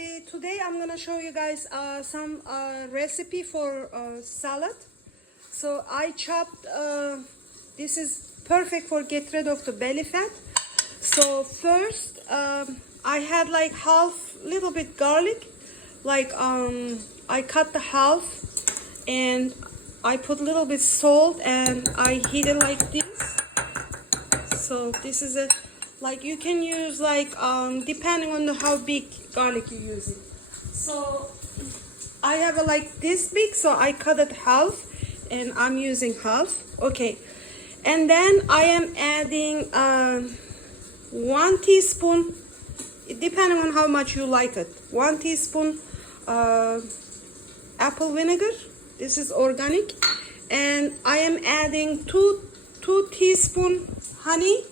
everybody, today I'm gonna show you guys some recipe for salad. So I chopped this is perfect for get rid of the belly fat. So first I had like half little bit garlic, like I cut the half and I put a little bit salt and I heat it like this. So this is a, like you can use like depending on how big garlic you're using. So I have a like this big, so I cut it half and I'm using half. Okay, and then I am adding 1 teaspoon, depending on how much you like it, 1 teaspoon apple vinegar. This is organic. And I am adding 2 teaspoon honey.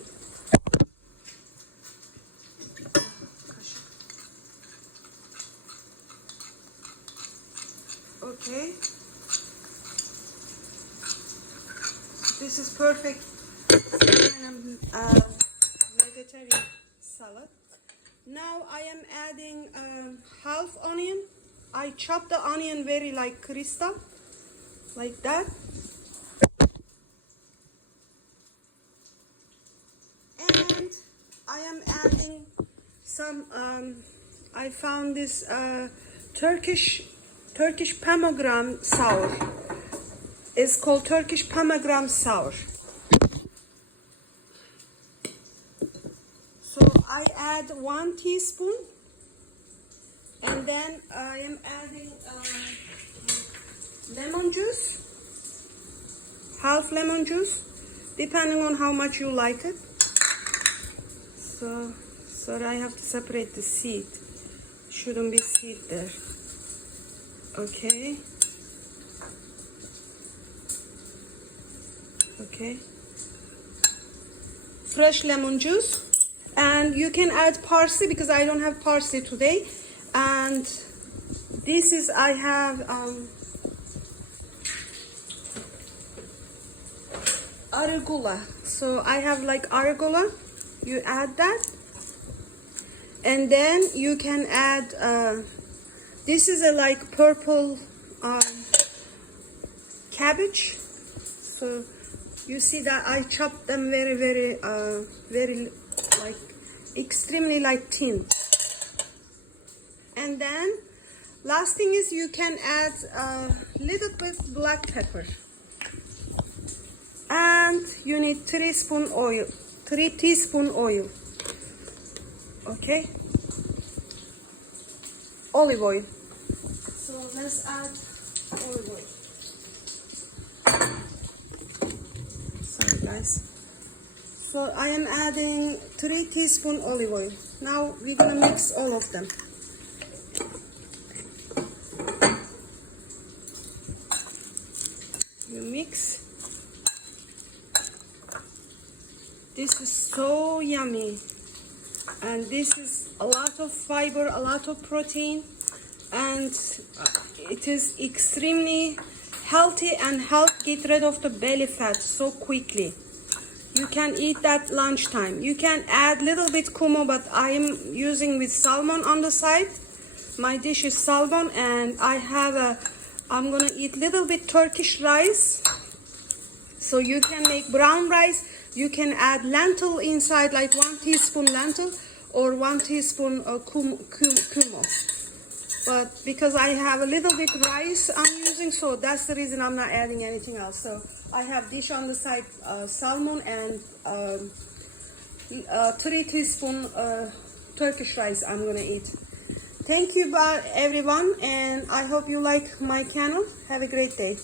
Okay, this is perfect vegetarian salad. Now I am adding half onion. I chop the onion very like crystal, like that. And I am adding some I found this Turkish pomegranate sour. It's called Turkish pomegranate sour. So I add 1 teaspoon, and then I am adding lemon juice, half lemon juice, depending on how much you like it. So sorry, I have to separate the seed. Shouldn't be seed there. Okay. Okay. Fresh lemon juice, and you can add parsley because I don't have parsley today. And this is, I have arugula. So I have like arugula. You add that, and then you can add this is a like purple cabbage. So you see that I chopped them very like extremely like thin. And then last thing is you can add a little bit black pepper, and you need 3 teaspoon oil. Okay, olive oil. So let's add olive oil. Sorry guys. So I am adding 3 teaspoon olive oil. Now we're gonna mix all of them. You mix. This is so yummy, and this is a lot of fiber, a lot of protein, and it is extremely healthy and help get rid of the belly fat so quickly. You can eat that lunchtime. You can add little bit kumo, but I am using with salmon on the side. My dish is salmon, and I have I'm gonna eat little bit Turkish rice. So you can make brown rice. You can add lentil inside, like 1 teaspoon lentil or 1 teaspoon kumo. But because I have a little bit rice I'm using, so that's the reason I'm not adding anything else. So I have dish on the side, salmon and 3 teaspoon Turkish rice I'm gonna eat. Thank you everyone, and I hope you like my channel. Have a great day.